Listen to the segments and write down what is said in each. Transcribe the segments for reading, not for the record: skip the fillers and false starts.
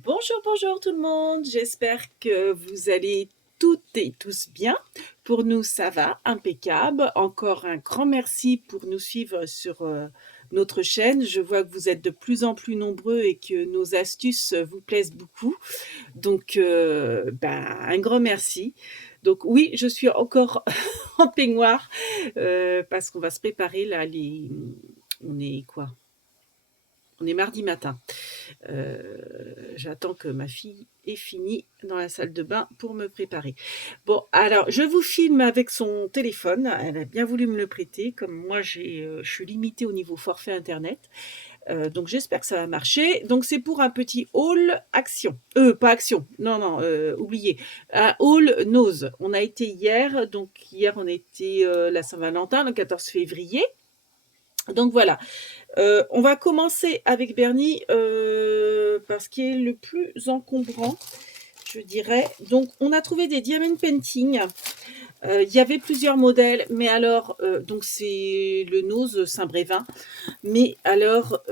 Bonjour, bonjour tout le monde. J'espère que vous allez toutes et tous bien. Pour nous, ça va, impeccable. Encore un grand merci pour nous suivre sur notre chaîne. Je vois que vous êtes de plus en plus nombreux et que nos astuces vous plaisent beaucoup. Donc, un grand merci. Donc oui, je suis encore en peignoir parce qu'on va se préparer là. On est quoi? On est mardi matin. J'attends que ma fille ait fini dans la salle de bain pour me préparer. Bon, alors, je vous filme avec son téléphone. Elle a bien voulu me le prêter. Comme moi, je suis limitée au niveau forfait Internet. Donc, j'espère que ça va marcher. Donc, c'est pour un petit haul action. Pas action. Non, non, oubliez. Un haul nose. On a été hier. Donc, hier, on était la Saint-Valentin, le 14 février. Donc, voilà. On va commencer avec Bernie par ce qui est le plus encombrant, je dirais. Donc, on a trouvé des diamond painting. Il y avait plusieurs modèles, mais alors, donc c'est le Nose Saint-Brévin. Mais alors,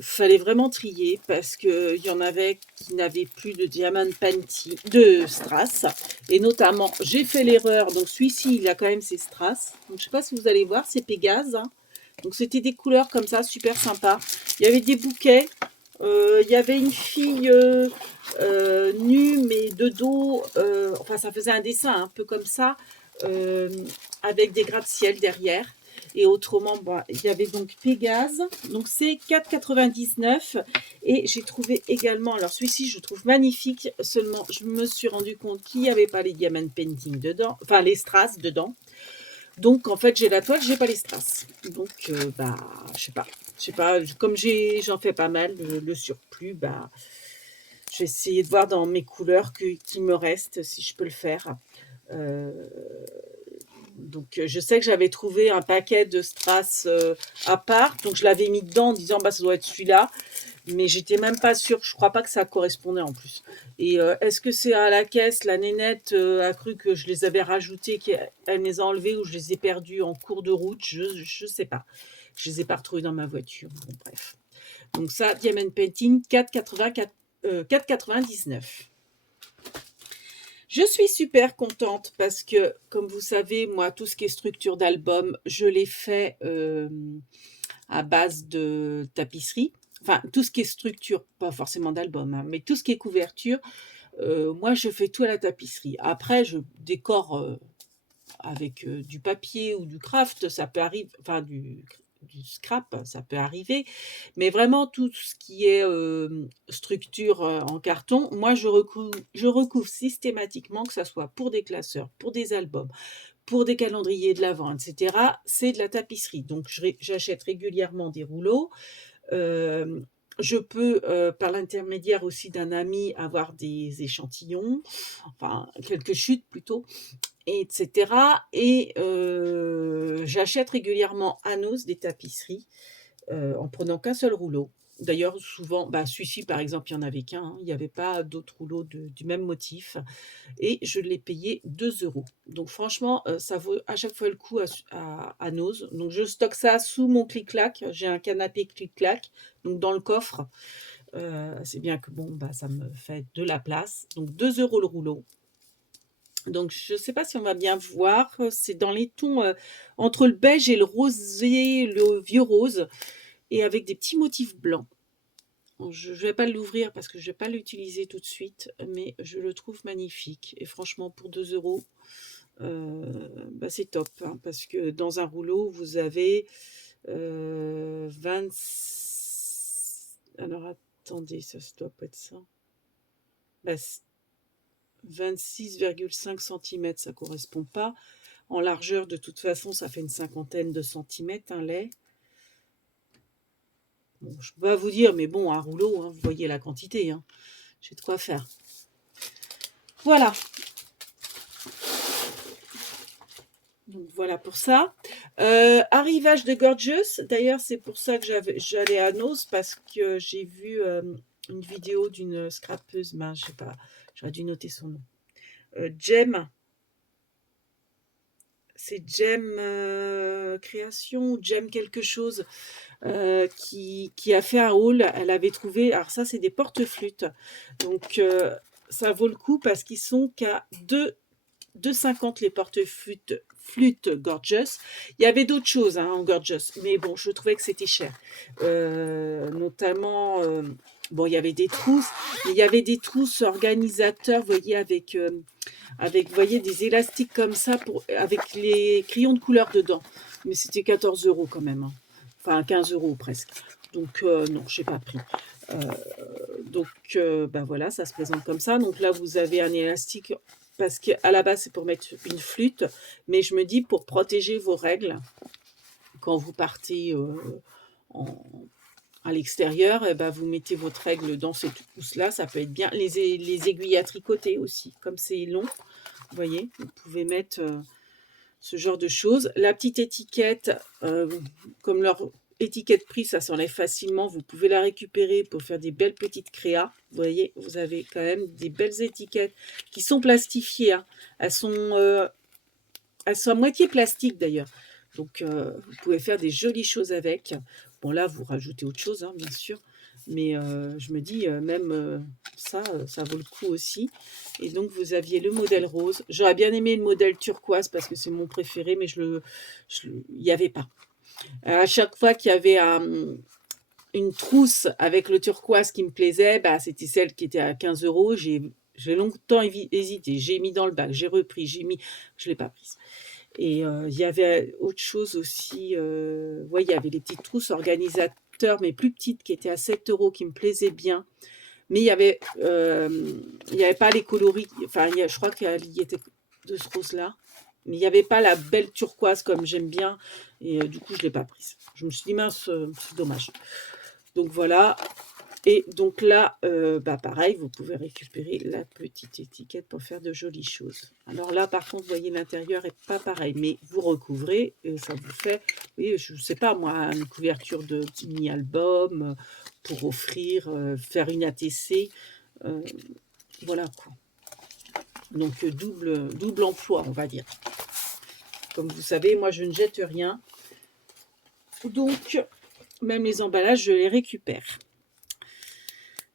fallait vraiment trier parce qu'il y en avait qui n'avaient plus de diamond painting, de strass. Et notamment, j'ai fait l'erreur. Donc, celui-ci, il a quand même ses strass. Donc, je ne sais pas si vous allez voir, c'est Pégase, hein. Donc c'était des couleurs comme ça, super sympa. Il y avait des bouquets. Il y avait une fille nue, mais de dos. Enfin, ça faisait un dessin un peu comme ça, euh, avec des gratte-ciel derrière. Et autrement, il y avait donc Pégase. Donc c'est 4,99. Et j'ai trouvé également, alors celui-ci je trouve magnifique, seulement je me suis rendu compte qu'il n'y avait pas les diamond painting dedans, enfin les strass dedans. Donc en fait j'ai la toile, j'ai pas les strass. Donc je sais pas, comme j'en fais pas mal, le surplus, j'ai essayé de voir dans mes couleurs qu'il me reste si je peux le faire. Euh, donc je sais que j'avais trouvé un paquet de strass à part, donc je l'avais mis dedans en disant ça doit être celui-là, mais j'étais même pas sûre, je crois pas que ça correspondait en plus. Et est-ce que c'est à la caisse, la nénette a cru que je les avais rajoutés, qu'elle me les a enlevés ou je les ai perdus en cours de route, je sais pas. Je les ai pas retrouvés dans ma voiture. Bon, bref. Donc ça, Diamond Painting, 4,99. Je suis super contente parce que, comme vous savez, moi, tout ce qui est structure d'album, je l'ai fait à base de tapisserie. Enfin, tout ce qui est structure, pas forcément d'album, hein, mais tout ce qui est couverture, moi, je fais tout à la tapisserie. Après, je décore avec du papier ou du craft, ça peut arriver, enfin du scrap, ça peut arriver, mais vraiment tout ce qui est structure en carton, moi je recouvre systématiquement, que ça soit pour des classeurs, pour des albums, pour des calendriers de l'Avent, etc. C'est de la tapisserie. Donc j'achète régulièrement des rouleaux. Euh, je peux, par l'intermédiaire aussi d'un ami, avoir des échantillons, enfin quelques chutes plutôt, etc. Et j'achète régulièrement à Nos des tapisseries en prenant qu'un seul rouleau. D'ailleurs, souvent, celui-ci par exemple, il n'y en avait qu'un, hein, il n'y avait pas d'autres rouleaux du même motif. Et je l'ai payé 2 euros. Donc franchement, ça vaut à chaque fois le coup à Nose. Donc je stocke ça sous mon clic-clac. J'ai un canapé clic-clac, donc dans le coffre. C'est bien que ça me fait de la place. Donc 2 euros le rouleau. Donc, je ne sais pas si on va bien voir. C'est dans les tons entre le beige et le rosé, le vieux rose, et avec des petits motifs blancs. Je ne vais pas l'ouvrir parce que je ne vais pas l'utiliser tout de suite, mais je le trouve magnifique. Et franchement, pour 2 euros, c'est top. Hein, parce que dans un rouleau, vous avez 20. Alors, attendez, ça ne doit pas être ça. 26,5 cm, ça ne correspond pas. En largeur, de toute façon, ça fait une cinquantaine de centimètres, un lait. Bon, je ne peux pas vous dire, mais bon, un rouleau, hein, vous voyez la quantité. Hein. J'ai de quoi faire. Voilà. Donc voilà pour ça. Arrivage de Gorgeous. D'ailleurs, c'est pour ça que j'allais à Nos, parce que j'ai vu une vidéo d'une scrapeuse. Je sais pas, j'aurais dû noter son nom. Jem. c'est Gem Création, Gem quelque chose, qui a fait un haul. Elle avait trouvé, alors ça, c'est des porte-flûtes. Donc, ça vaut le coup parce qu'ils sont qu'à 2,50 les porte-flûtes Gorgeous. Il y avait d'autres choses hein, en Gorgeous, mais bon, je trouvais que c'était cher. Notamment, bon, il y avait des trousses, mais il y avait des trousses organisateurs, vous voyez, avec vous voyez, des élastiques comme ça, avec les crayons de couleur dedans. Mais c'était 14 € quand même. Hein. Enfin, 15 € presque. Donc, non, je n'ai pas pris. Euh, donc, ben voilà, ça se présente comme ça. Donc là, vous avez un élastique parce qu'à la base, c'est pour mettre une flûte. Mais je me dis, pour protéger vos règles, quand vous partez en- à l'extérieur, eh ben, vous mettez votre règle dans cette housse-là. Ça peut être bien. Les aiguilles à tricoter aussi, comme c'est long. Vous voyez, vous pouvez mettre ce genre de choses. La petite étiquette, comme leur étiquette prix, ça s'enlève facilement. Vous pouvez la récupérer pour faire des belles petites créas. Vous voyez, vous avez quand même des belles étiquettes qui sont plastifiées. Hein. Elles sont à moitié plastique d'ailleurs. Donc, vous pouvez faire des jolies choses avec. Bon, là, vous rajoutez autre chose, hein, bien sûr. Mais je me dis, même ça, ça vaut le coup aussi. Et donc, vous aviez le modèle rose. J'aurais bien aimé le modèle turquoise parce que c'est mon préféré, mais il n'y avait pas. À chaque fois qu'il y avait une trousse avec le turquoise qui me plaisait, bah, c'était celle qui était à 15 €. J'ai longtemps hésité. J'ai mis dans le bac, j'ai repris, je ne l'ai pas prise. Et il y avait autre chose aussi, ouais, il y avait les petites trousses organisateurs, mais plus petites, qui étaient à 7 € qui me plaisaient bien. Mais il y avait pas les coloris, enfin, je crois qu'il y était de ce rose-là, mais il n'y avait pas la belle turquoise comme j'aime bien, et du coup, je ne l'ai pas prise. Je me suis dit, mince, c'est dommage. Donc voilà, et donc là, bah pareil, vous pouvez récupérer la petite étiquette pour faire de jolies choses. Alors là, par contre, vous voyez, l'intérieur n'est pas pareil, mais vous recouvrez et ça vous fait, oui, je ne sais pas moi, une couverture de mini-album pour offrir, faire une ATC. Voilà quoi. Donc double emploi, on va dire. Comme vous savez, moi, je ne jette rien. Donc, même les emballages, je les récupère.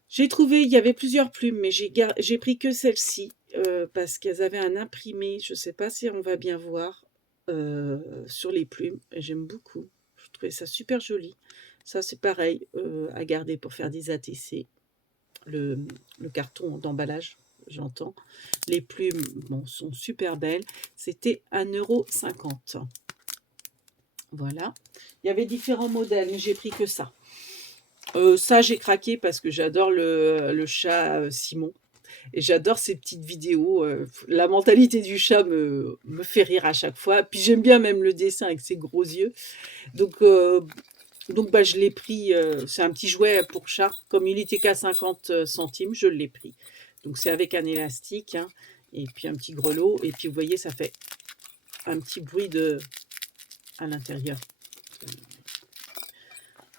J'ai trouvé, il y avait plusieurs plumes, mais j'ai pris que celle-ci parce qu'elles avaient un imprimé. Je ne sais pas si on va bien voir sur les plumes. J'aime beaucoup. Je trouvais ça super joli. Ça, c'est pareil à garder pour faire des ATC. Le carton d'emballage, j'entends. Les plumes bon, sont super belles. C'était 1,50 €. Voilà. Il y avait différents modèles, mais j'ai pris que ça. Ça, j'ai craqué parce que j'adore le chat Simon. Et j'adore ces petites vidéos. La mentalité du chat me fait rire à chaque fois. Puis j'aime bien même le dessin avec ses gros yeux. Donc bah, je l'ai pris. C'est un petit jouet pour chat. Comme il était qu'à 50 centimes, je l'ai pris. Donc c'est avec un élastique hein, et puis un petit grelot. Et puis vous voyez, ça fait un petit bruit à l'intérieur.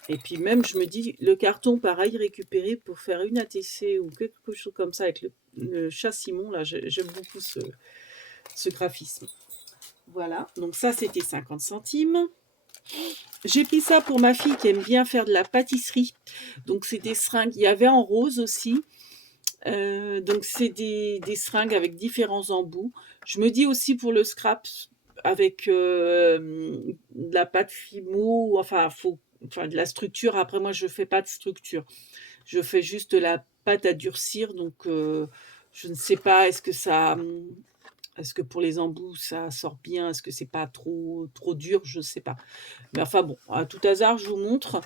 Et puis même, je me dis, le carton, pareil, récupéré pour faire une ATC ou quelque chose comme ça avec le chat Simon, là, j'aime beaucoup ce graphisme. Voilà, donc ça, c'était 50 centimes. J'ai pris ça pour ma fille qui aime bien faire de la pâtisserie. Donc, c'est des seringues. Il y avait en rose aussi. Donc, c'est des seringues avec différents embouts. Je me dis aussi pour le scrap, avec de la pâte fimo, enfin de la structure. Après, moi, je fais pas de structure. Je fais juste de la pâte à durcir. Donc, je ne sais pas, est-ce que pour les embouts, ça sort bien? Est-ce que c'est pas trop dur? Je ne sais pas. Mais enfin bon, à tout hasard, je vous montre,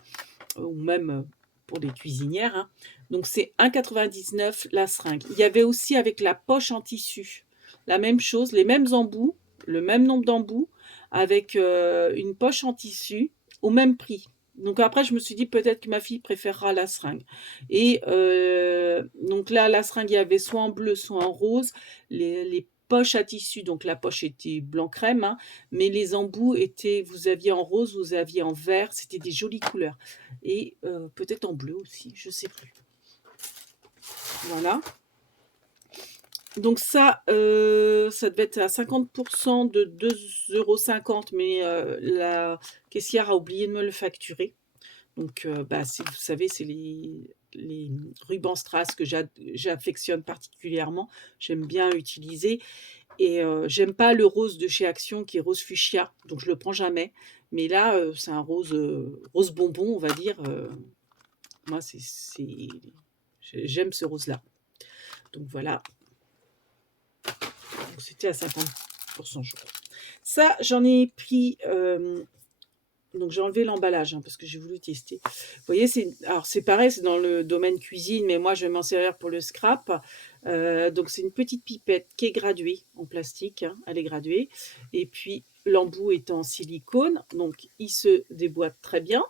ou même pour les cuisinières. Hein. Donc, c'est 1,99 € la seringue. Il y avait aussi avec la poche en tissu. La même chose, les mêmes embouts, le même nombre d'embouts, avec une poche en tissu au même prix. Donc après, je me suis dit peut-être que ma fille préférera la seringue. Et donc là, la seringue, il y avait soit en bleu, soit en rose. Les poches à tissu, donc la poche était blanc crème, hein, mais les embouts étaient, vous aviez en rose, vous aviez en vert, c'était des jolies couleurs. Et peut-être en bleu aussi, je ne sais plus. Voilà. Donc ça devait être à 50% de 2,50 €, mais la caissière a oublié de me le facturer. Donc bah, vous savez, c'est les rubans strass que j'affectionne particulièrement. J'aime bien utiliser et j'aime pas le rose de chez Action qui est rose fuchsia, donc je le prends jamais. Mais là, c'est un rose bonbon, on va dire, moi j'aime ce rose-là. Donc voilà, donc c'était à 50%, je crois. Ça, j'en ai pris, donc j'ai enlevé l'emballage, hein, parce que j'ai voulu tester. Vous voyez, alors c'est pareil, c'est dans le domaine cuisine, mais moi je vais m'en servir pour le scrap. Donc c'est une petite pipette qui est graduée en plastique, hein, elle est graduée. Et puis l'embout est en silicone, donc il se déboîte très bien.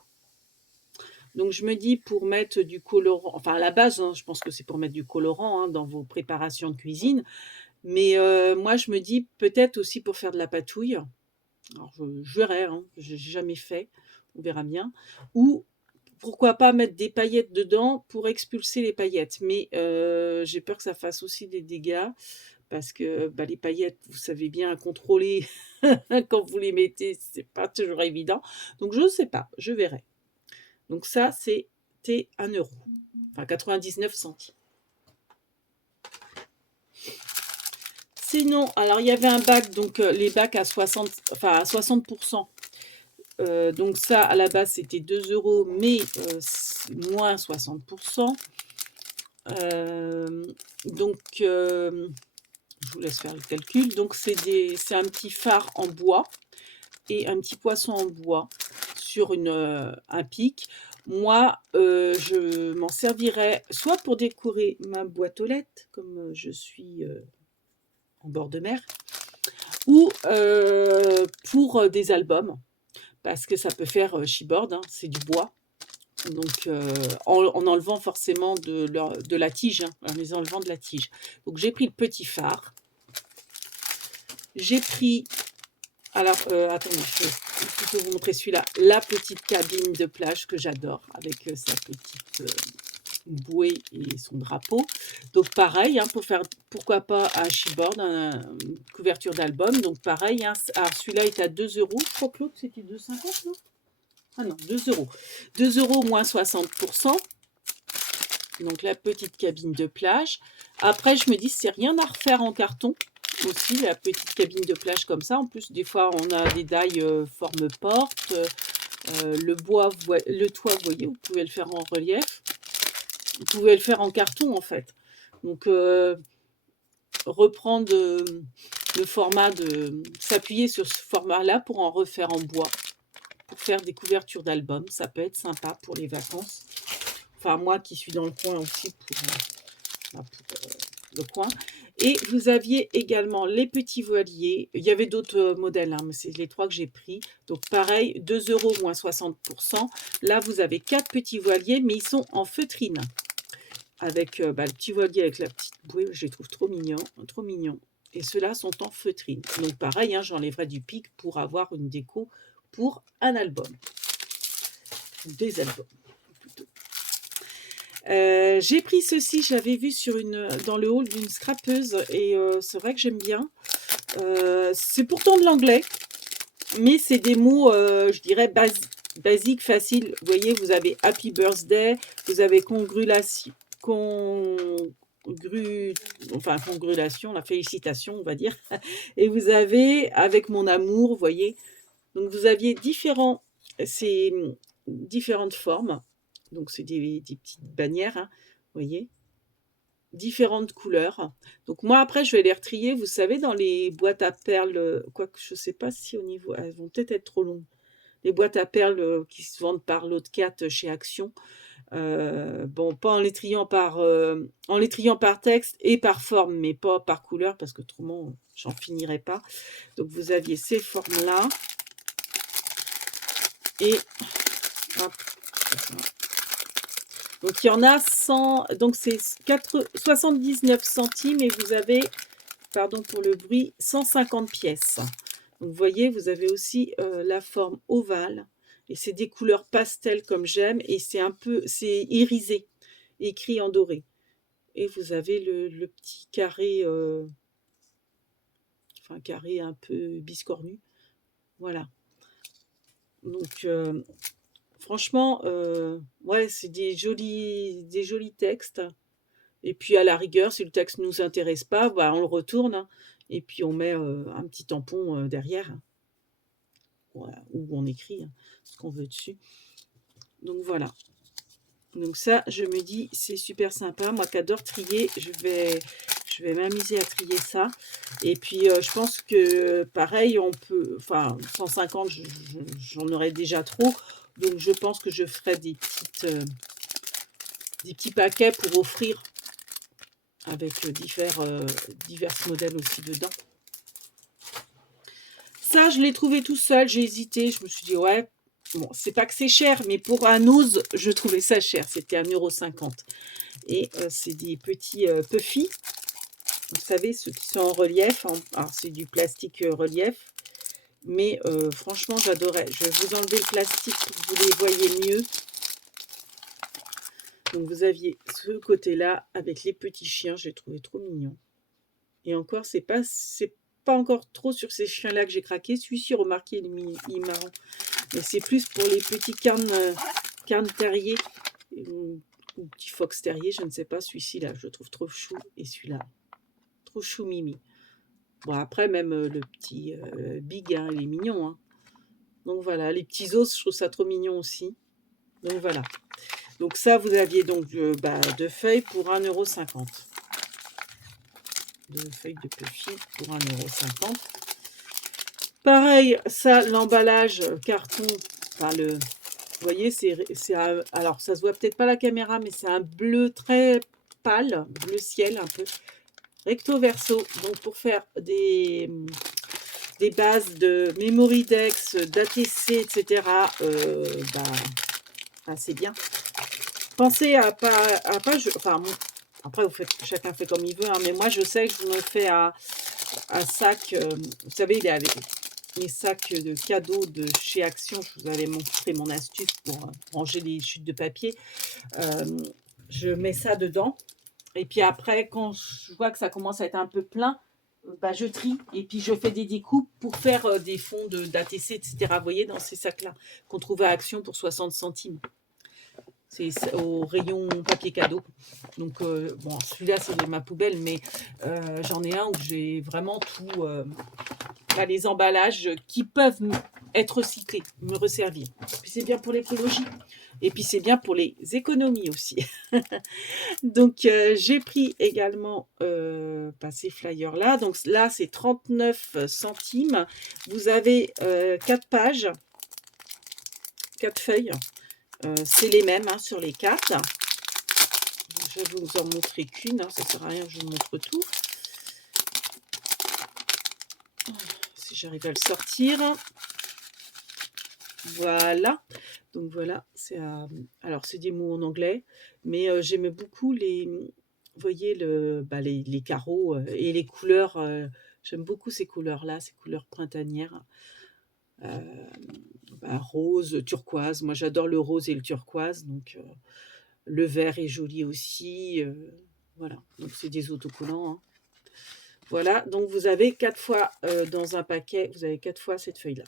Donc je me dis pour mettre du colorant, enfin à la base, hein, je pense que c'est pour mettre du colorant, hein, dans vos préparations de cuisine. Mais moi je me dis peut-être aussi pour faire de la patouille. Alors je verrai, hein, j'ai jamais fait, on verra bien. Ou pourquoi pas mettre des paillettes dedans pour expulser les paillettes. Mais j'ai peur que ça fasse aussi des dégâts parce que bah, les paillettes, vous savez bien à contrôler quand vous les mettez, c'est pas toujours évident. Donc je ne sais pas, je verrai. Donc ça, c'était 1 €, enfin 99 centimes. Sinon, alors il y avait un bac, donc les bacs à 60, enfin à 60%. Donc ça, à la base, c'était 2 €, mais moins 60%. Donc, je vous laisse faire le calcul. Donc, c'est un petit phare en bois et un petit poisson en bois sur un pic. Moi, je m'en servirais soit pour décorer ma boîte aux lettres, comme je suis en bord de mer, ou pour des albums, parce que ça peut faire chipboard, hein, c'est du bois. Donc, en enlevant forcément de la tige, hein, en les enlevant de la tige. Donc, j'ai pris le petit phare. J'ai pris, alors, attendez, je vais plutôt vous montrer celui-là, la petite cabine de plage que j'adore, avec sa petite bouée et son drapeau. Donc, pareil, hein, pour faire, pourquoi pas un chipboard, une couverture d'album. Donc, pareil, hein, alors celui-là est à 2 €. Je crois que l'autre, c'était 2,50 €, non? Ah non, 2 €. 2 € moins 60%. Donc la petite cabine de plage. Après, je me dis, c'est rien à refaire en carton aussi, la petite cabine de plage comme ça. En plus, des fois, on a des dailles forme porte. Le bois, le toit, vous voyez, vous pouvez le faire en relief. Vous pouvez le faire en carton, en fait. Donc, reprendre le format s'appuyer sur ce format-là pour en refaire en bois. Pour faire des couvertures d'albums, ça peut être sympa pour les vacances. Enfin, moi qui suis dans le coin aussi pour le coin. Et vous aviez également les petits voiliers. Il y avait d'autres modèles, hein, mais c'est les 3 que j'ai pris. Donc pareil, 2 € moins 60%. Là, vous avez 4 petits voiliers, mais ils sont en feutrine. Avec le petit voilier avec la petite bouée, je les trouve trop mignons, trop mignons. Et ceux-là sont en feutrine. Donc pareil, hein, j'enlèverai du pic pour avoir une déco pour un album. Des albums. J'ai pris ceci, j'avais vu dans le hall d'une scrapeuse et c'est vrai que j'aime bien. C'est pourtant de l'anglais, mais c'est des mots, je dirais, basiques, faciles. Vous voyez, vous avez Happy Birthday, vous avez congrulation, la félicitation, on va dire. Et vous avez avec mon amour, vous voyez. Donc vous aviez différentes formes. Donc c'est des petites bannières, hein, vous voyez, différentes couleurs. Donc moi après je vais les retrier, vous savez, dans les boîtes à perles, quoique je ne sais pas si au niveau, elles vont peut-être être trop longues. Les boîtes à perles qui se vendent par lot de 4 chez Action. Bon, pas en les triant par texte et par forme, mais pas par couleur, parce que autrement j'en finirai pas. Donc vous aviez ces formes-là. Et hop, donc il y en a 100, donc c'est 79 centimes et vous avez, pardon pour le bruit, 150 pièces. Donc vous voyez, vous avez aussi la forme ovale et c'est des couleurs pastel comme j'aime et c'est irisé, écrit en doré. et vous avez le petit carré, enfin carré un peu biscornu. Voilà. Donc franchement, ouais, c'est des jolis textes. Et puis à la rigueur, si le texte ne nous intéresse pas, bah, on le retourne, hein, et puis on met un petit tampon derrière, hein, voilà, où on écrit hein, ce qu'on veut dessus. Donc voilà. Donc ça, je me dis, c'est super sympa. Moi qui adore trier, je vais m'amuser à trier ça. Et puis, je pense que pareil, on peut, enfin, 150, j'en aurais déjà trop. Donc je pense que je ferai des petits paquets pour offrir avec divers modèles aussi dedans. Ça, je l'ai trouvé tout seul, j'ai hésité, je me suis dit, ouais, bon, c'est pas que c'est cher, mais pour un ose, je trouvais ça cher, c'était 1,50 €. Et c'est des petits puffy, vous savez, ceux qui sont en relief, alors c'est du plastique relief, mais franchement, j'adorais. Je vais vous enlever le plastique pour que vous les voyez mieux. Donc vous aviez ce côté-là avec les petits chiens, j'ai trouvé trop mignon. Et encore, c'est pas encore trop sur ces chiens-là que j'ai craqué. Celui-ci, remarquez, il est marrant. Mais c'est plus pour les petits carnes terriers ou petits fox terriers, je ne sais pas. Celui-ci, là, je le trouve trop chou. Et celui-là, trop chou mimi. Bon, après, même le petit Big, hein, il est mignon. Hein. Donc voilà, les petits os, je trouve ça trop mignon aussi. Donc voilà. Donc ça, vous aviez donc deux feuilles pour 1,50 €. Deux feuilles de Puffy pour 1,50 €. Pareil, ça, l'emballage carton, enfin vous voyez, alors ça se voit peut-être pas à la caméra, mais c'est un bleu très pâle, bleu ciel un peu, recto verso. Donc pour faire des bases de Memorydex, d'ATC, etc. C'est bien. Pensez à pas, enfin bon, après chacun fait comme il veut, hein, mais moi je sais que je me fais un sac, vous savez, il est avec les sacs de cadeaux de chez Action. Je vous avais montré mon astuce pour ranger les chutes de papier. Je mets ça dedans. Et puis après, quand je vois que ça commence à être un peu plein, je trie. Et puis je fais des découpes pour faire des fonds d'ATC, etc. Vous voyez, dans ces sacs-là, qu'on trouve à Action pour 60 centimes. C'est au rayon papier cadeau. Donc, bon, celui-là, c'est ma poubelle, mais j'en ai un où j'ai vraiment tout... Là, les emballages qui peuvent être recyclés, me resservir. Puis c'est bien pour l'écologie. Et puis c'est bien pour les économies aussi. Donc j'ai pris également ces flyers-là. Donc là, c'est 39 centimes. Vous avez 4 pages, 4 feuilles. C'est les mêmes hein, sur les 4. Je vais vous en montrer qu'une. Hein, ça ne sert à rien, je vous montre tout. Si j'arrive à le sortir. Voilà. Donc voilà, alors c'est des mots en anglais, mais j'aimais beaucoup vous voyez les carreaux et les couleurs. J'aime beaucoup ces couleurs-là, ces couleurs printanières. Rose, turquoise. Moi j'adore le rose et le turquoise, donc le vert est joli aussi. Voilà, donc c'est des autocollants. Hein. Voilà, donc vous avez 4 fois dans un paquet, vous avez 4 fois cette feuille-là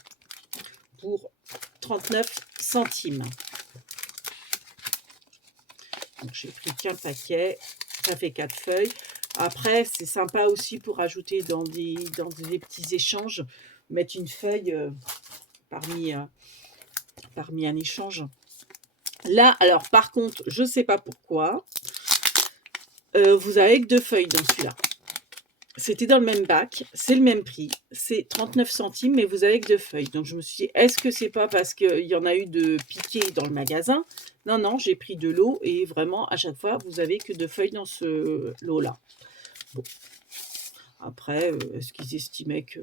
pour 39 centimes. Donc j'ai pris qu'un paquet, ça fait 4 feuilles. Après, c'est sympa aussi pour ajouter dans des petits échanges, mettre une feuille parmi un échange. Là, alors par contre, je ne sais pas pourquoi, vous avez que 2 feuilles dans celui-là. C'était dans le même bac, c'est le même prix, c'est 39 centimes, mais vous avez que 2 feuilles. Donc je me suis dit, est-ce que c'est pas parce qu'il y en a eu de piqués dans le magasin? Non, non, j'ai pris de l'eau et vraiment, à chaque fois, vous avez que 2 feuilles dans ce lot-là. Bon. Après, est-ce qu'ils estimaient que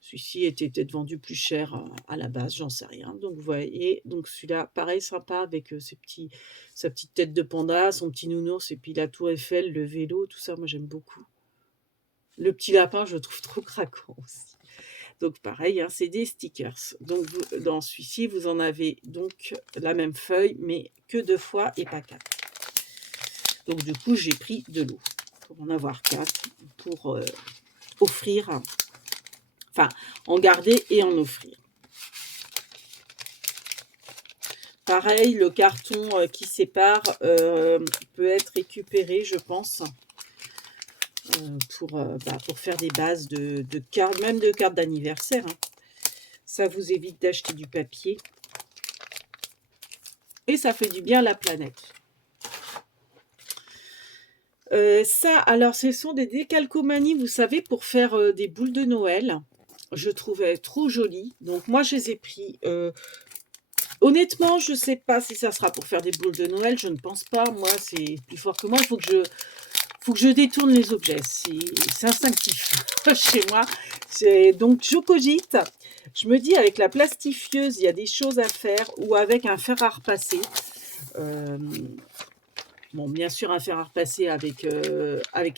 celui-ci était peut-être vendu plus cher à la base? J'en sais rien. Donc vous voyez, donc celui-là, pareil, sympa avec sa petite tête de panda, son petit nounours, et puis la tour Eiffel, le vélo, tout ça, moi j'aime beaucoup. Le petit lapin, je le trouve trop craquant aussi. Donc pareil, hein, c'est des stickers. Donc dans celui-ci, vous en avez donc la même feuille, mais que 2 fois et pas 4. Donc du coup, j'ai pris de l'eau pour en avoir 4 pour offrir, enfin en garder et en offrir. Pareil, le carton qui sépare peut être récupéré, je pense, pour faire des bases de cartes, même de cartes d'anniversaire, hein. Ça vous évite d'acheter du papier et ça fait du bien à la planète. Ça, alors, ce sont des décalcomanies, vous savez, pour faire des boules de Noël. Je trouvais trop jolies. Donc, moi, je les ai pris. Honnêtement, je ne sais pas si ça sera pour faire des boules de Noël. Je ne pense pas. Moi, c'est plus fort que moi. Il faut que je détourne les objets. C'est instinctif chez moi. Donc, je cogite. Je me dis, avec la plastifieuse, il y a des choses à faire ou avec un fer à repasser. Bon, bien sûr, un fer à repasser avec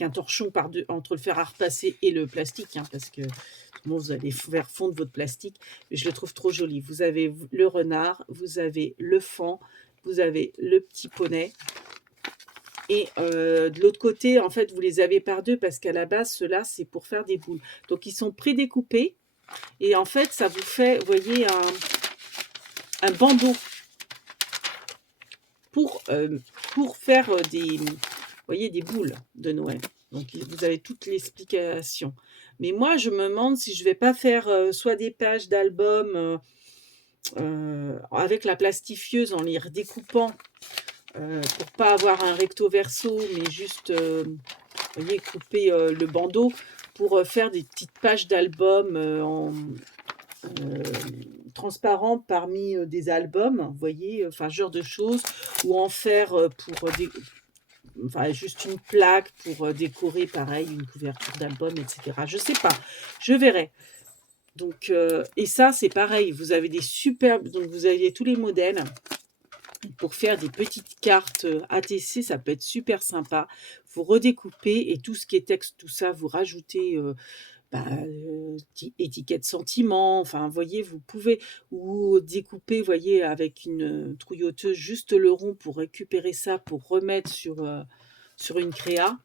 un torchon entre le fer à repasser et le plastique, hein, parce que bon, vous allez faire fondre votre plastique. Mais je le trouve trop joli. Vous avez le renard, vous avez le faon, vous avez le petit poney. Et de l'autre côté, en fait, vous les avez par deux parce qu'à la base, ceux-là, c'est pour faire des boules. Donc, ils sont prédécoupés. Et en fait, ça vous fait, vous voyez, un bandeau pour faire des boules de Noël. Donc, vous avez toute l'explication. Mais moi, je me demande si je ne vais pas faire soit des pages d'albums avec la plastifieuse en les redécoupant pour pas avoir un recto verso, mais juste couper le bandeau pour faire des petites pages d'albums en transparent parmi des albums, vous voyez, enfin, ce genre de choses, ou en faire juste une plaque pour décorer, pareil, une couverture d'album, etc. Je sais pas, je verrai. Donc, et ça, c'est pareil, vous avez des superbes, donc vous avez tous les modèles pour faire des petites cartes ATC, ça peut être super sympa. Vous redécoupez et tout ce qui est texte, tout ça, vous rajoutez étiquette sentiment, enfin, voyez, vous pouvez ou découper, voyez, avec une trouilloteuse juste le rond pour récupérer ça, pour remettre sur une créa.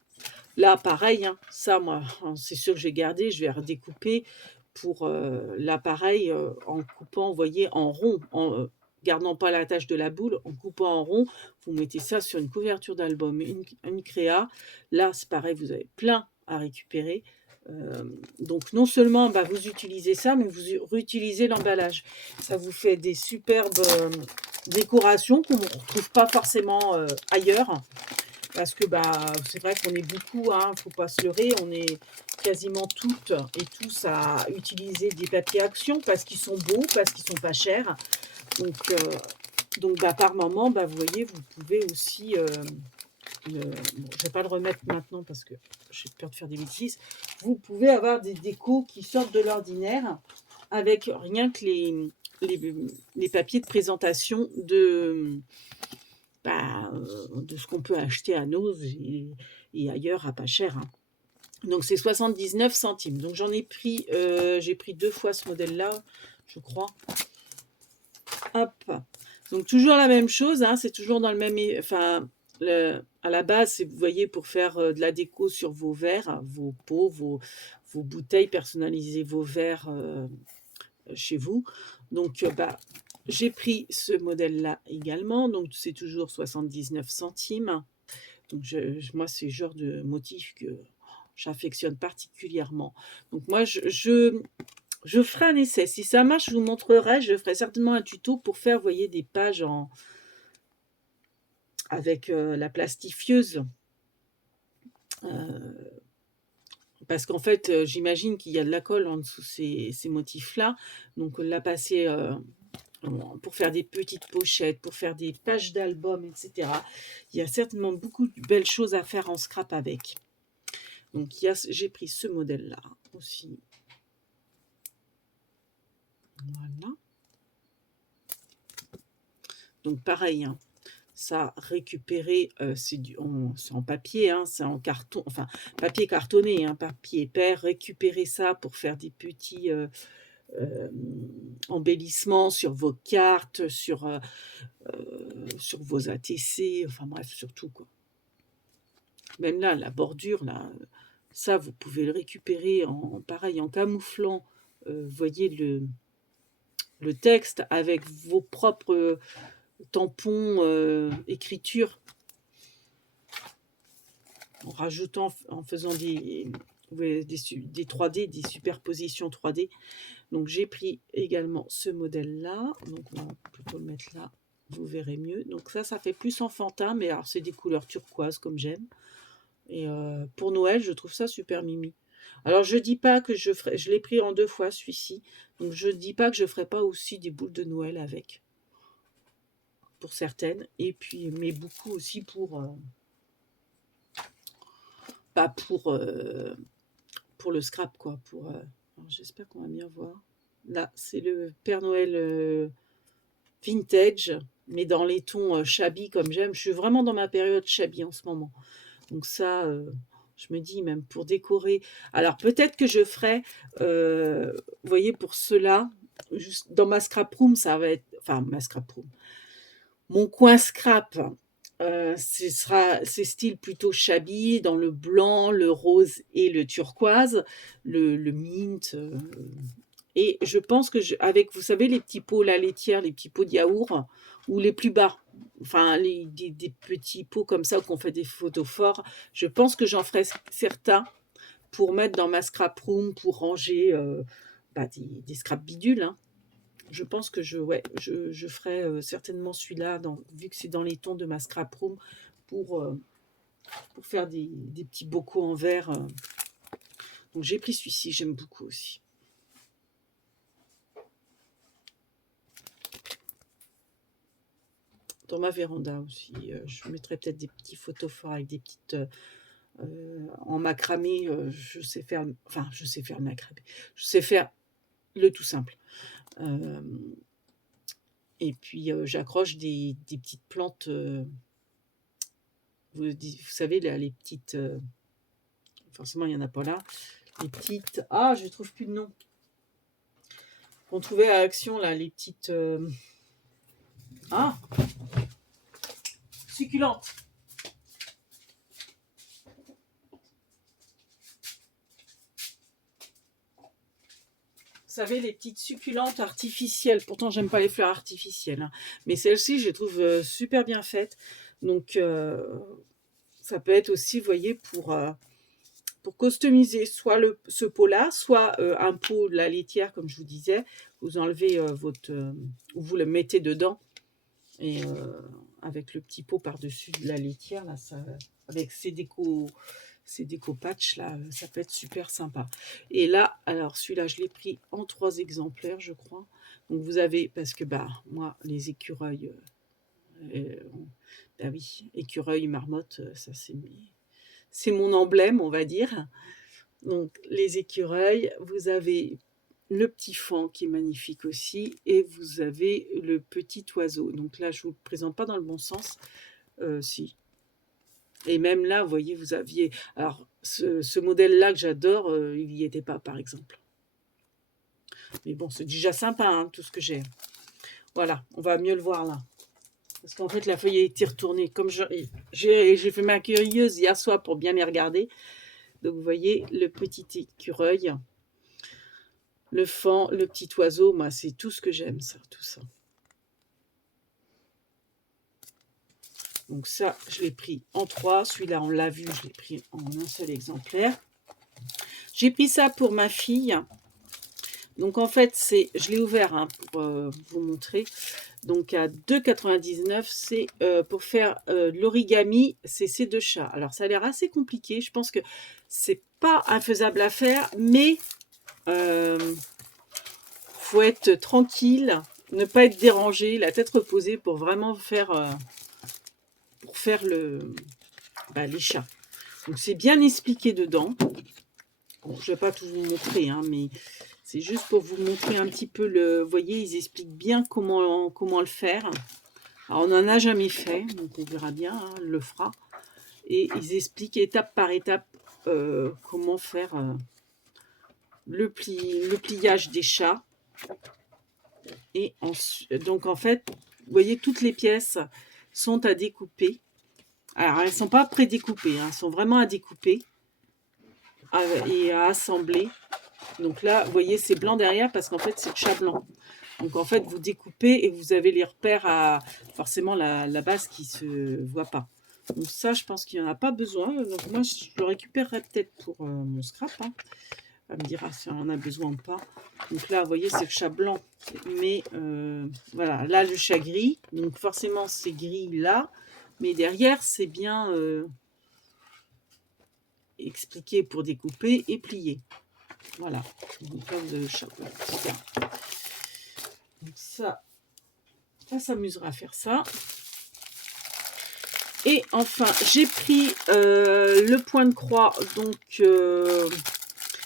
Là, pareil, hein, ça, moi, c'est sûr que je vais garder, je vais redécouper pour l'appareil en coupant, vous voyez, en rond, en gardant pas la tache de la boule, en coupant en rond, vous mettez ça sur une couverture d'album, une créa. Là, c'est pareil, vous avez plein à récupérer. Donc non seulement vous utilisez ça, mais vous réutilisez l'emballage. Ça vous fait des superbes décorations qu'on ne retrouve pas forcément ailleurs. Parce que c'est vrai qu'on est beaucoup, hein, faut pas se leurrer, on est quasiment toutes et tous à utiliser des papiers action parce qu'ils sont beaux, parce qu'ils sont pas chers. Donc par moment, vous voyez, vous pouvez aussi je vais pas le remettre maintenant parce que j'ai peur de faire des bêtises. Vous pouvez avoir des décos qui sortent de l'ordinaire avec rien que les papiers de présentation de ce qu'on peut acheter à Noz et ailleurs à pas cher, hein. Donc c'est 79 centimes. Donc j'en ai pris, j'ai pris 2 fois ce modèle-là, je crois. Hop. Donc toujours la même chose, hein, c'est toujours dans le même, à la base, c'est, vous voyez, pour faire de la déco sur vos verres, vos pots, vos bouteilles, personnaliser vos verres chez vous. Donc j'ai pris ce modèle-là également, donc c'est toujours 79 centimes. Donc moi, c'est le genre de motif que j'affectionne particulièrement. Donc moi, je ferai un essai. Si ça marche, je vous montrerai. Je ferai certainement un tuto pour faire, vous voyez, des pages avec la plastifieuse. Parce qu'en fait, j'imagine qu'il y a de la colle en dessous ces motifs-là. Donc la passer pour faire des petites pochettes, pour faire des pages d'albums, etc. Il y a certainement beaucoup de belles choses à faire en scrap avec. Donc j'ai pris ce modèle-là aussi. Voilà. Donc pareil, hein, ça récupéré, c'est en papier, hein, c'est en carton, enfin papier cartonné, hein, papier épais, récupérer ça pour faire des petits embellissements sur vos cartes, sur vos ATC, enfin bref, sur tout, quoi. Même là, la bordure, là, ça, vous pouvez le récupérer pareil, en camouflant, voyez le texte avec vos propres tampons écriture, en rajoutant, en faisant des 3D, des superpositions 3D. Donc j'ai pris également ce modèle-là, donc on va plutôt le mettre là, vous verrez mieux. Donc ça fait plus enfantin, mais alors c'est des couleurs turquoises comme j'aime. Et pour Noël, je trouve ça super mimi. Alors je dis pas que je l'ai pris en 2 fois celui-ci, donc je dis pas que je ferai pas aussi des boules de Noël avec, pour certaines, et puis mais beaucoup aussi pas pour le scrap quoi. Alors, j'espère qu'on va bien voir. Là, c'est le Père Noël vintage, mais dans les tons shabby comme j'aime. Je suis vraiment dans ma période shabby en ce moment. Donc ça, je me dis même pour décorer. Alors peut-être que je ferai, vous voyez, pour cela, juste dans ma scrap room, ça va être, enfin ma scrap room, mon coin scrap, c'est style plutôt shabby, dans le blanc, le rose et le turquoise, le mint. Et je pense que avec, vous savez, les petits pots, la laitière, les petits pots de yaourt, ou les plus bas, enfin des petits pots comme ça qu'on fait des photos forts, je pense que j'en ferai certains pour mettre dans ma scrap room, pour ranger des scrap bidules, hein. Je pense que ouais, je ferai certainement celui-là, vu que c'est dans les tons de ma scrap room, pour, euh, pour faire des petits bocaux en verre. Donc j'ai pris celui-ci, j'aime beaucoup aussi. Dans ma véranda aussi, je mettrai peut-être des petits photos forts avec des petites... en macramé, je sais faire... Enfin, je sais faire le macramé. Je sais faire le tout simple. Et puis, j'accroche des petites plantes... vous savez, là, les petites... forcément, il n'y en a pas là. Les petites... Ah, je ne trouve plus de nom. Qu'on trouvait à Action, là, les petites... Ah, succulentes. Vous savez, les petites succulentes artificielles. Pourtant, j'aime pas les fleurs artificielles, hein. Mais celles-ci, je les trouve super bien faites. Donc, ça peut être aussi, vous voyez, pour customiser soit ce pot-là, soit un pot de la laitière, comme je vous disais. Vous enlevez ou vous le mettez dedans. Et avec le petit pot par-dessus de la laitière, là, avec ces décopatchs, là, ça peut être super sympa. Et là, alors celui-là, je l'ai pris en 3 exemplaires, je crois. Donc vous avez, parce que moi, les écureuils, bah oui, écureuil, marmotte, ça c'est mon emblème, on va dire. Donc les écureuils, vous avez le petit faon qui est magnifique aussi, et vous avez le petit oiseau. Donc là, je ne vous le présente pas dans le bon sens, si. Et même là, vous voyez, vous aviez... Alors, ce modèle-là que j'adore, il n'y était pas, par exemple. Mais bon, c'est déjà sympa, hein, tout ce que j'ai. Voilà, on va mieux le voir là. Parce qu'en fait, la feuille a été retournée. Comme j'ai fait ma curieuse hier soir pour bien les regarder. Donc, vous voyez, le petit écureuil, le faon, le petit oiseau, moi, c'est tout ce que j'aime, ça, tout ça. Donc ça, je l'ai pris en 3. Celui-là, on l'a vu, je l'ai pris en un seul exemplaire. J'ai pris ça pour ma fille. Donc en fait, je l'ai ouvert, hein, pour vous montrer. Donc à 2,99 €, c'est pour faire l'origami, c'est ces 2 chats. Alors ça a l'air assez compliqué. Je pense que c'est pas infaisable à faire, mais faut être tranquille, ne pas être dérangé, la tête reposée pour vraiment faire les chats. Donc c'est bien expliqué dedans. Bon, je ne vais pas tout vous montrer, hein, mais c'est juste pour vous montrer un petit peu vous voyez, ils expliquent bien comment le faire. Alors, on n'en a jamais fait, donc on verra bien, hein, on le fera. Et ils expliquent étape par étape comment faire le pliage des chats. Et donc en fait, vous voyez, toutes les pièces sont à découper. Alors, elles ne sont pas prédécoupées, hein, elles sont vraiment à découper et à assembler. Donc là, vous voyez, c'est blanc derrière parce qu'en fait, c'est le chat blanc. Donc en fait, vous découpez et vous avez les repères à forcément la base qui se voit pas. Donc ça, je pense qu'il n'y en a pas besoin. Donc moi, je le récupérerai peut-être pour mon scrap. Hein. Elle me dira si on en a besoin ou pas. Donc là, vous voyez, c'est le chat blanc. Mais voilà, là, le chat gris. Donc forcément, c'est gris là. Mais derrière, c'est bien expliqué pour découper et plier. Voilà. Donc là, vous avez le chat blanc. Super. Donc ça s'amusera à faire ça. Et enfin, j'ai pris le point de croix. Donc,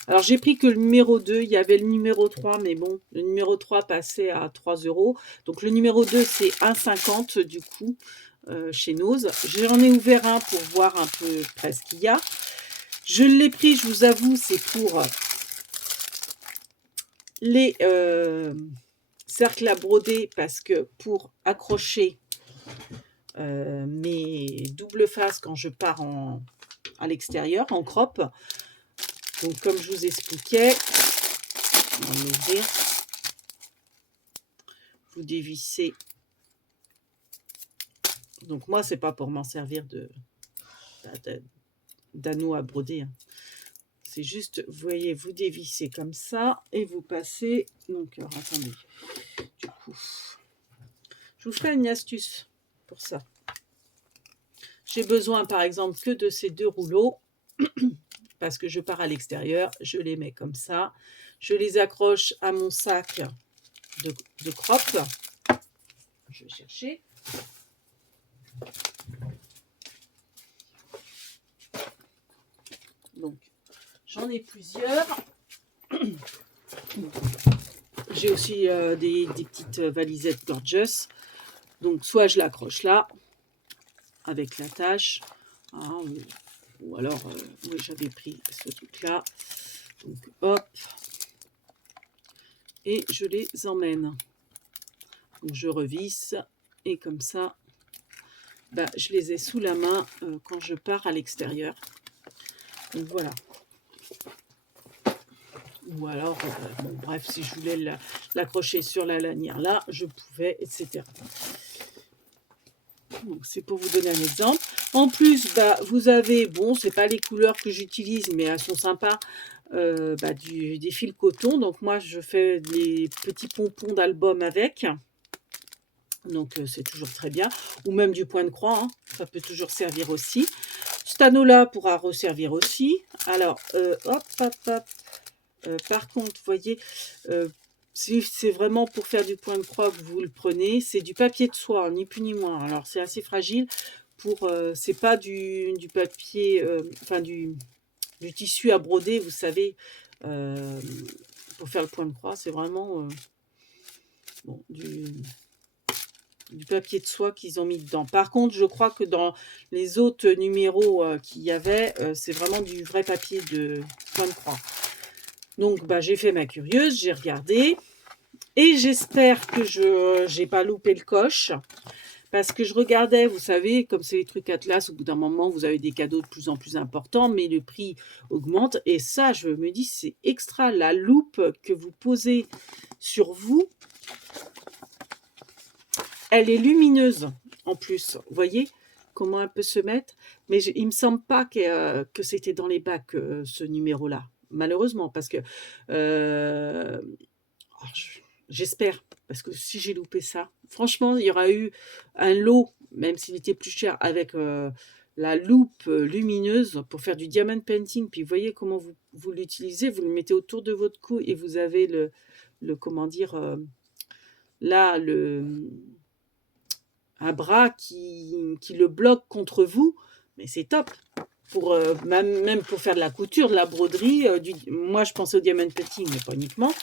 alors j'ai pris que le numéro 2. Il y avait le numéro 3, mais bon, le numéro 3 passait à 3 €. Donc le numéro 2, c'est 1,50 du coup, chez Nose. J'en ai ouvert un pour voir un peu près ce qu'il y a. Je l'ai pris, je vous avoue, c'est pour les cercles à broder, parce que pour accrocher mes doubles faces quand je pars à l'extérieur, en crop. Donc comme je vous expliquais, on va l'ouvrir. Vous dévissez. Donc moi, c'est pas pour m'en servir d'anneau à broder. Hein. C'est juste, vous voyez, vous dévissez comme ça et vous passez. Donc, alors, attendez. Du coup, je vous ferai une astuce pour ça. J'ai besoin, par exemple, que de ces 2 rouleaux parce que je pars à l'extérieur. Je les mets comme ça. Je les accroche à mon sac de crop. Je vais chercher. Donc, j'en ai plusieurs. J'ai aussi des petites valisettes gorgeous. Donc, soit je l'accroche là, avec l'attache. Hein, ou alors, oui, j'avais pris ce truc-là. Donc, hop. Et je les emmène. Donc, je revisse. Et comme ça, bah, je les ai sous la main quand je pars à l'extérieur. Donc, voilà. Ou alors, bon, bref, si je voulais l'accrocher sur la lanière là, je pouvais, etc. Donc, c'est pour vous donner un exemple. En plus, bah, vous avez, bon, c'est pas les couleurs que j'utilise, mais elles sont sympas, bah, des fils coton. Donc, moi, je fais des petits pompons d'album avec. Donc, c'est toujours très bien. Ou même du point de croix, hein, ça peut toujours servir aussi. Cet anneau-là pourra resservir aussi. Alors, hop, hop, hop. Par contre, vous voyez, c'est vraiment pour faire du point de croix que vous le prenez. C'est du papier de soie, ni plus ni moins. Alors, c'est assez fragile. C'est pas du papier, enfin du tissu à broder, vous savez, pour faire le point de croix. C'est vraiment bon, du papier de soie qu'ils ont mis dedans. Par contre, je crois que dans les autres numéros qu'il y avait, c'est vraiment du vrai papier de point de croix. Donc, bah, j'ai fait ma curieuse, j'ai regardé. Et j'espère que je n'ai pas loupé le coche. Parce que je regardais, vous savez, comme c'est les trucs Atlas, au bout d'un moment, vous avez des cadeaux de plus en plus importants, mais le prix augmente. Et ça, je me dis, c'est extra. La loupe que vous posez sur vous, elle est lumineuse en plus. Vous voyez comment elle peut se mettre? Mais il ne me semble pas que c'était dans les bacs, ce numéro-là. Malheureusement, parce que j'espère, parce que si j'ai loupé ça, franchement, il y aura eu un lot, même s'il était plus cher, avec la loupe lumineuse pour faire du diamond painting. Puis vous voyez comment vous l'utilisez, vous le mettez autour de votre cou et vous avez comment dire, là, un bras qui le bloque contre vous. Mais c'est top. Pour, même pour faire de la couture, de la broderie. Moi, je pensais au diamond painting, mais pas uniquement.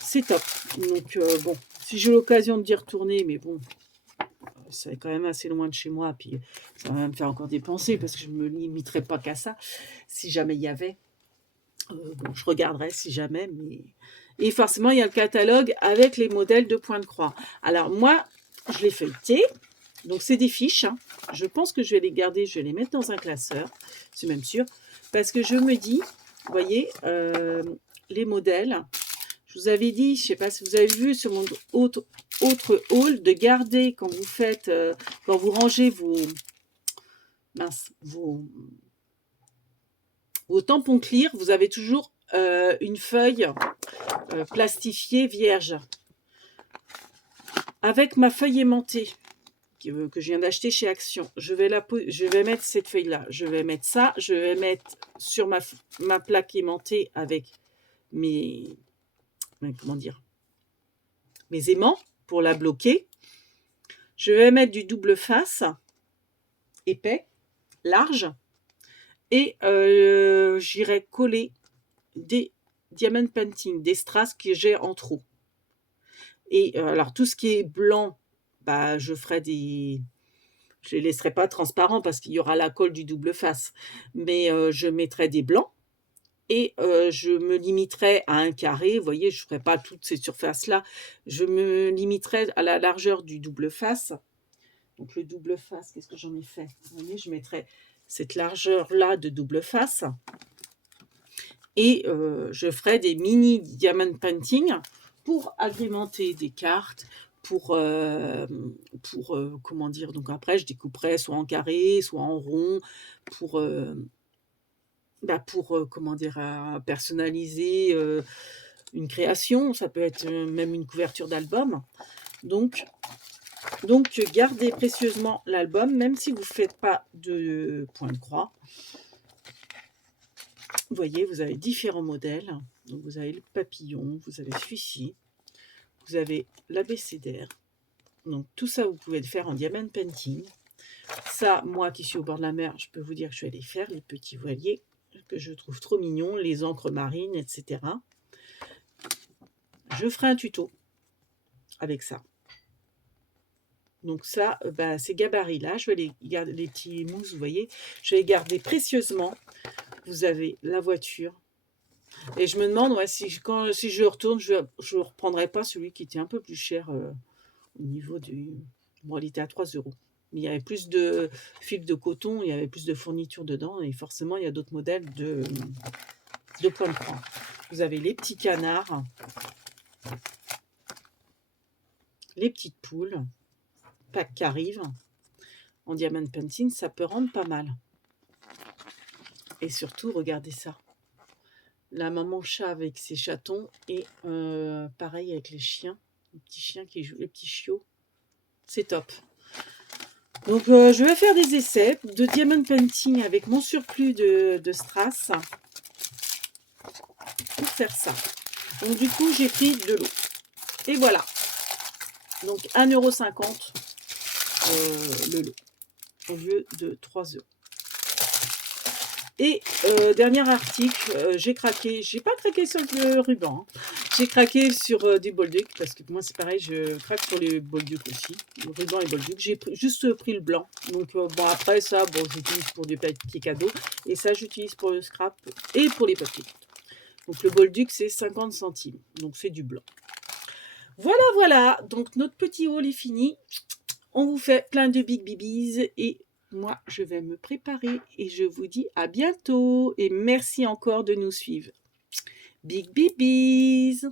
C'est top. Donc, bon, si j'ai l'occasion d'y retourner, mais bon, c'est quand même assez loin de chez moi, puis ça va me faire encore dépenser, parce que je ne me limiterai pas qu'à ça, si jamais il y avait. Bon, je regarderai si jamais, mais... Et forcément, il y a le catalogue avec les modèles de point de croix. Alors, moi, je l'ai feuilleté. Donc, c'est des fiches, hein. Je pense que je vais les garder, je vais les mettre dans un classeur, c'est même sûr. Parce que je me dis, vous voyez, les modèles, je vous avais dit, je ne sais pas si vous avez vu sur mon autre haul, de garder quand vous faites, quand vous rangez vos tampons clear, vous avez toujours une feuille plastifiée vierge. Avec ma feuille aimantée que je viens d'acheter chez Action, je vais mettre cette feuille-là. Je vais mettre ça. Je vais mettre sur ma plaque aimantée avec comment dire, mes aimants pour la bloquer. Je vais mettre du double face épais, large, et j'irai coller des diamond painting, des strass que j'ai en trop. Et alors tout ce qui est blanc, bah je les laisserai pas transparents parce qu'il y aura la colle du double face, mais je mettrai des blancs et je me limiterai à un carré. Vous voyez, je ferai pas toutes ces surfaces là, je me limiterai à la largeur du double face. Donc le double face, qu'est-ce que j'en ai fait? Vous voyez, je mettrai cette largeur là de double face et je ferai des mini diamond painting pour agrémenter des cartes, pour comment dire, donc après je découperai soit en carré, soit en rond, pour comment dire, personnaliser une création, ça peut être même une couverture d'album. Donc gardez précieusement l'album, même si vous ne faites pas de point de croix. Vous voyez, vous avez différents modèles. Donc vous avez le papillon, vous avez celui-ci, vous avez l'abécédaire. Donc tout ça, vous pouvez le faire en diamond painting. Ça, moi qui suis au bord de la mer, je peux vous dire que je vais aller faire les petits voiliers que je trouve trop mignons, les encres marines, etc. Je ferai un tuto avec ça. Donc ça, ces gabarits-là, je vais les garder, les petits mousses, vous voyez, je vais les garder précieusement. Vous avez la voiture. Et je me demande si je retourne, je ne reprendrai pas celui qui était un peu plus cher au niveau du... Bon, il était à 3 €. Mais il y avait plus de fil de coton, il y avait plus de fournitures dedans. Et forcément, il y a d'autres modèles de point de croix. Vous avez les petits canards, les petites poules, pack qui arrivent. En diamond painting, ça peut rendre pas mal. Et surtout, regardez ça. La maman chat avec ses chatons et pareil avec les chiens. Les petits chiens qui jouent, les petits chiots. C'est top. Donc, je vais faire des essais de diamond painting avec mon surplus de strass pour faire ça. Donc, du coup, j'ai pris de l'eau. Et voilà. Donc, 1,50 € le lot au lieu de 3 €. Et dernier article, j'ai craqué. J'ai pas craqué sur le ruban. Hein. J'ai craqué sur du Bolduc parce que moi c'est pareil, je craque sur les Bolduc aussi, le ruban et Bolduc. J'ai juste pris le blanc. Donc bon après ça, bon j'utilise pour du papier cadeau et ça j'utilise pour le scrap et pour les papiers. Donc le Bolduc c'est 50 centimes, donc c'est du blanc. Voilà. Donc notre petit haul est fini. On vous fait plein de big bibis et moi, je vais me préparer et je vous dis à bientôt et merci encore de nous suivre. Big bibis!